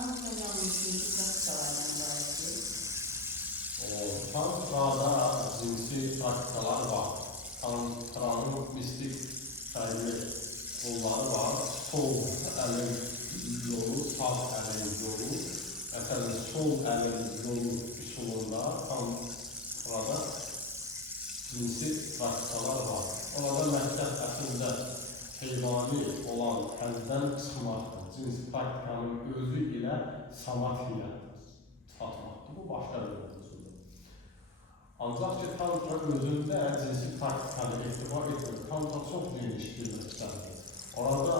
Tantra yanlışlığı praktikalardan ibarettir. Tantrada cinsi praktikalar var. Tantranın mistik fərqli yolları var. Sol əlin yolu, sağ əlin yolu. Məsələn, sol əlin yolu üsulunda tantrada cinsi praktikalar var. Orada məqsəd əslində heyvani olan həzdən çıxmaqdır. Cinsi praktikanın özü ilə samathiya çatmaqdır. Bu başqa bir mövzudur. Ancaq ki, tantra özündə cinsi praktikanı etibar etmir. Tantra çox geniş bir məqsəddir. Orada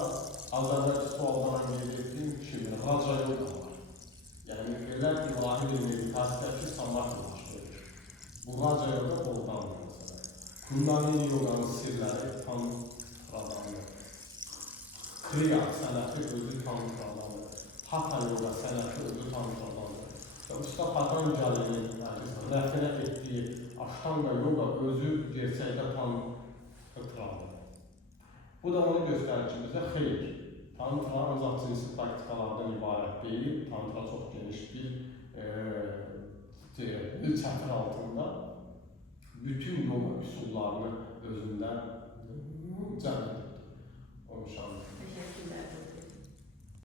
az əvvəl suallara qeyd etdiyim kimi raca yoga var. Yəni, elə ilahi bir meditasiya ki, samathiya baş verir. Bu raca yoga oradan məsələn. Kundalini yoganın sirləri tantradandır. Kriya sənəti özü tantradandır. Hatha yoga sənəti özü tantradandır. Və Usta Patanjali'nin rəfinə etdiyi Ashtanga yoga özü gerçəkdə tantradır. Bu da onu göstərir ki, bizə xeyr. Tantra ancaq cinsi praktikalardan ibarət deyil. Tantra çox geniş bir çətir altında bütün yoga üsullarını özündə cəm edir.